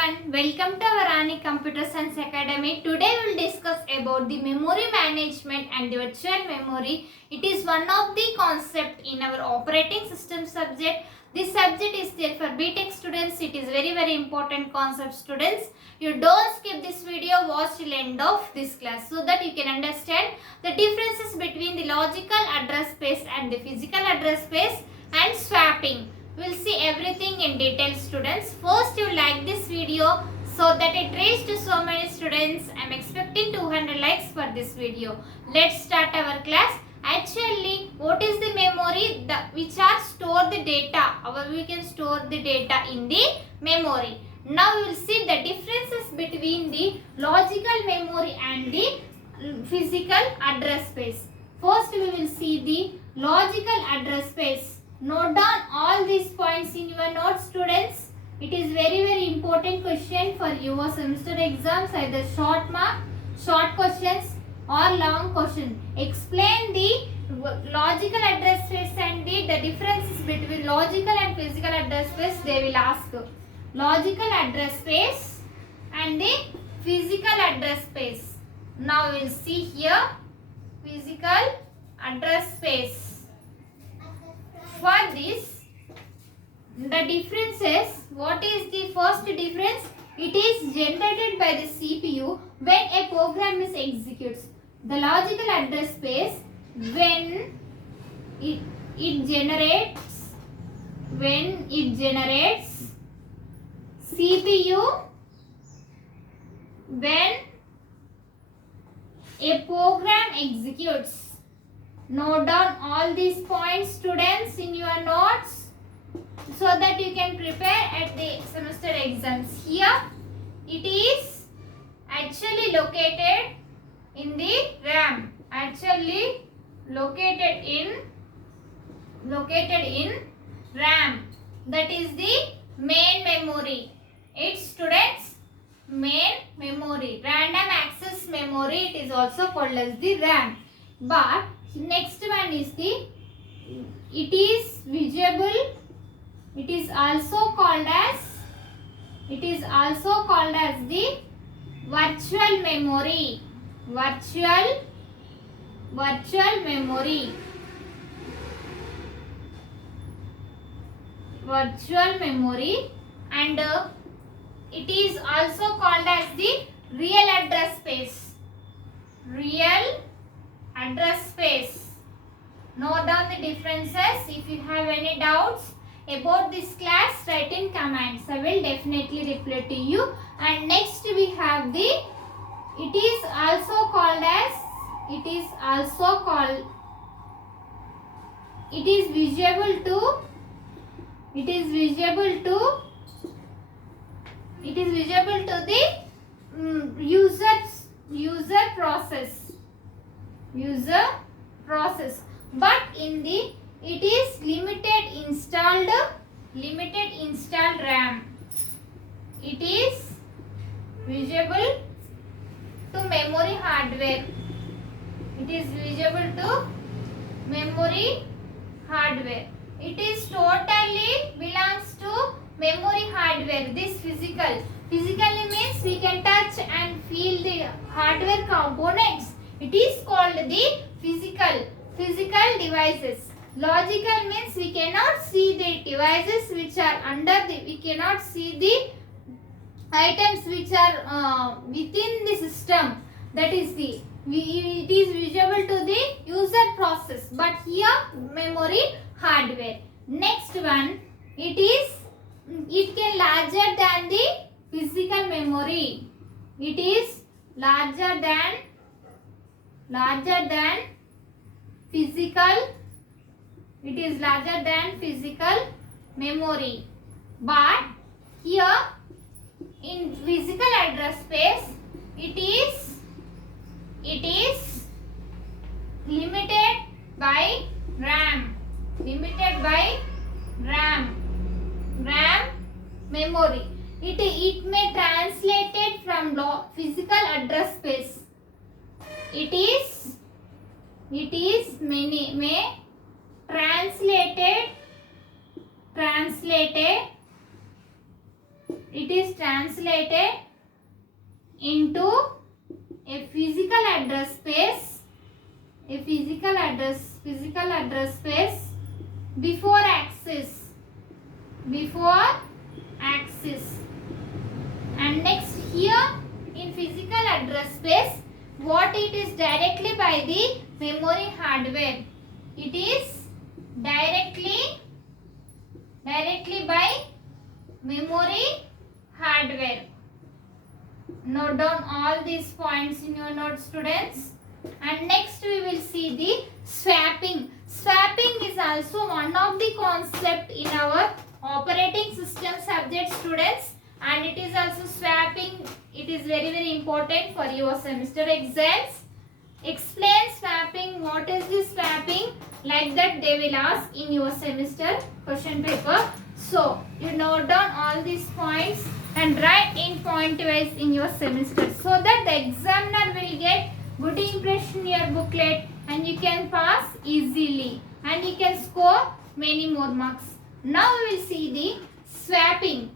everyone, welcome to our Ani Computer Science Academy. Today we will discuss about the memory management and the virtual memory. It is one of the concept in our operating system subject. This subject is there for B.TECH students. It is very important concept, students. You don't skip this video, watch till end of this class so that you can understand the differences between the logical address space and the physical address space and swapping. We will see everything in detail, students. First, you like this video so that it reached so many students. I am expecting 200 likes for this video. Let's start our class. Actually, what is the memory? Which are store the data. We can store the data in the memory. Now we will see the differences between the logical memory and the physical address space. First, we will see the logical address space. Note down all these points in your notes, students. It is very important question for your semester exams, either short mark, short questions or long question. Explain the logical address space and the differences between logical and physical address space they will ask. Logical address space and the physical address space. Now we will see here physical address space. For this, the differences, what is the first difference? It is generated by the CPU when a program is executed. The logical address space, when it generates CPU when a program executes. Note down all these points, students, in your notes so that you can prepare at the semester exams. Here it is actually located in the RAM. Actually located in RAM. That is the main memory. It's, students, main memory. Random access memory. It is also called as the RAM. But next one is the, it is visible, it is also called as the virtual memory. Virtual memory. Virtual memory, and it is also called as the real address space. Real address space. Note down the differences. If you have any doubts about this class, write in comments. I will definitely reply to you. And next we have the, it is visible to the user process, but in the, it is limited installed RAM. It is visible to memory hardware. It is visible to memory hardware. It is totally belongs to memory hardware. This physically means we can touch and feel the hardware components. It is called the physical devices. Logical means we cannot see the devices which are under the, we cannot see the items which are within the system. That is the, it is visible to the user process, but here memory hardware. Next one, it can larger than the physical memory. It is larger than physical. It is larger than physical memory. But here in physical address space, it is limited by RAM. Limited by RAM memory. It may translated from physical address space. It is may translated it is translated into a physical address space, before axis. And next, here in physical address space, what it is directly by the memory hardware. It is directly by memory hardware. Note down all these points in your notes, students. And next we will see the swapping. Swapping is also one of the concept in our operating system subject, students, and it is also swapping. It is very important for your semester exams. Explain swapping. What is this swapping? Like that they will ask in your semester question paper. So you note down all these points and write in point wise in your semester, so that the examiner will get good impression in your booklet and you can pass easily and you can score many more marks. Now we will see the swapping.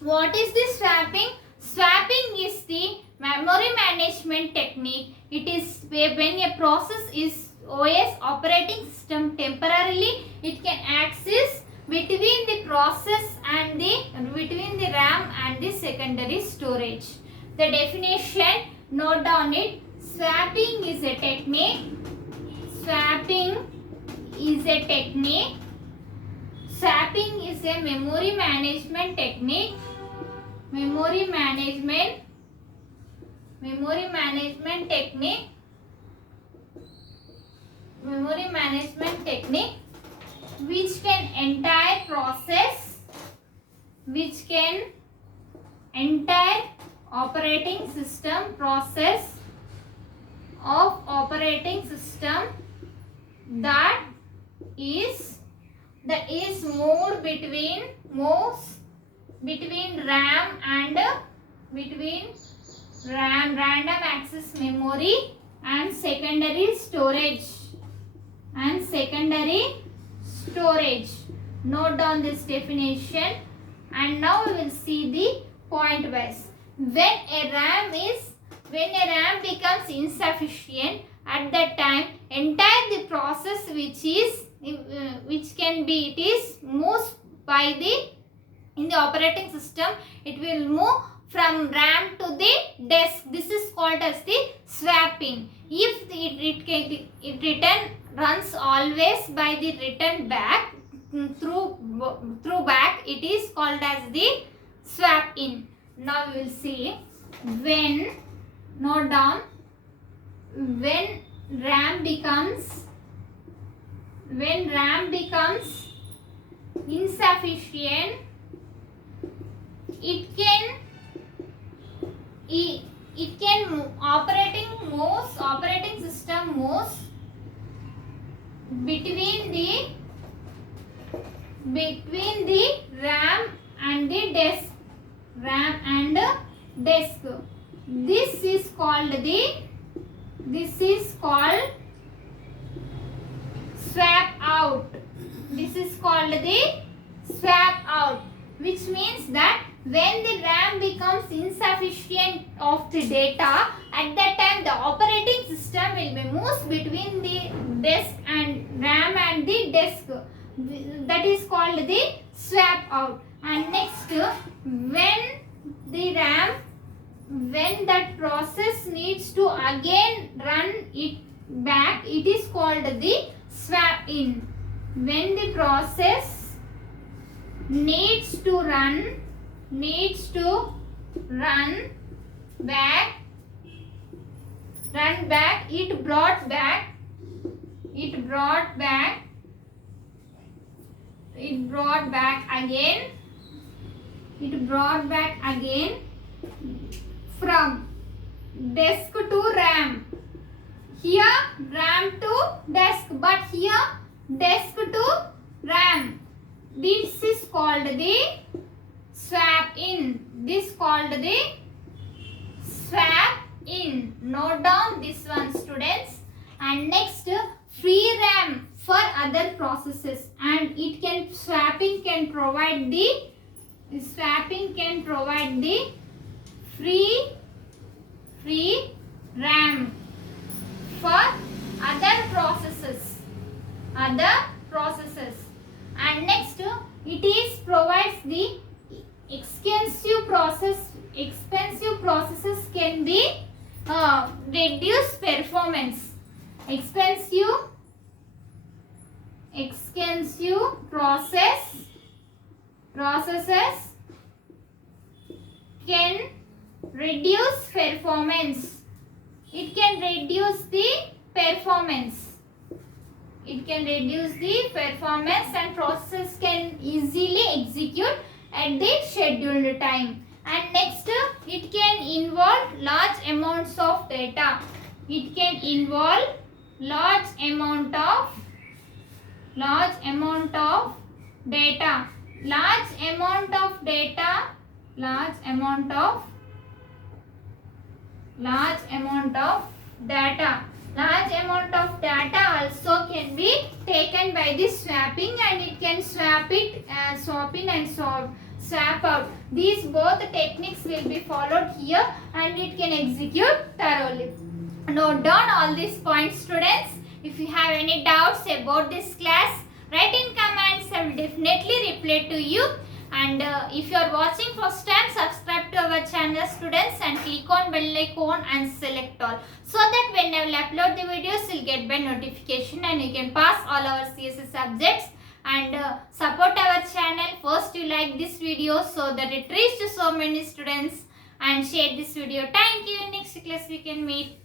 What is the swapping? Swapping is the memory management technique. It is when a process is OS operating system temporarily, it can access between the process and between the RAM and the secondary storage. The definition, note down it. Swapping is a technique. Swapping is a memory management technique. Memory management technique which can entire operating system process of operating system that is moved between RAM and random access memory and secondary storage. Note down this definition. And now we will see the point wise. When a RAM becomes insufficient, at that time entire the process which can be, it is moves by in the operating system, it will move from RAM to the disk. This is called as the swapping. If it return runs always by the return back through back, it is called as the swap in. Now we will see when RAM becomes insufficient, it can operating system moves between the RAM and the disk. This is called swap out. Which means that when the RAM becomes insufficient of the data, at that time the operating system will be moves between the disk and RAM and the disk. That is called the swap out. And next, when that process needs to again run it back, it is called the swap in. When the process needs to run back, it brought back again from disk to RAM. Here RAM to disk, but here disk to RAM. This is called the swap in. Note down this one, students. And next, free RAM for other processes, and swapping can provide the Swapping can provide the free RAM for other processes. And next, it is provides the expensive processes can be reduce performance. Expensive processes can reduce performance. It can reduce the performance. And process can easily execute at the scheduled time. And next, it can involve large amounts of data. It can involve large amount of data. Large amount of data also can be taken by this swapping, and it can swap in and swap out. These both techniques will be followed here, and it can execute thoroughly. Note down all these points, students. If you have any doubts about this class, write in comments. I will definitely reply to you. And if you are watching first time, subscribe to our channel, students, and click on bell icon and select all, so that when I will upload the videos, you'll get by notification and you can pass all our CSS subjects. And support our channel. First, you like this video so that it reaches so many students, and share this video. Thank you. Next class we can meet.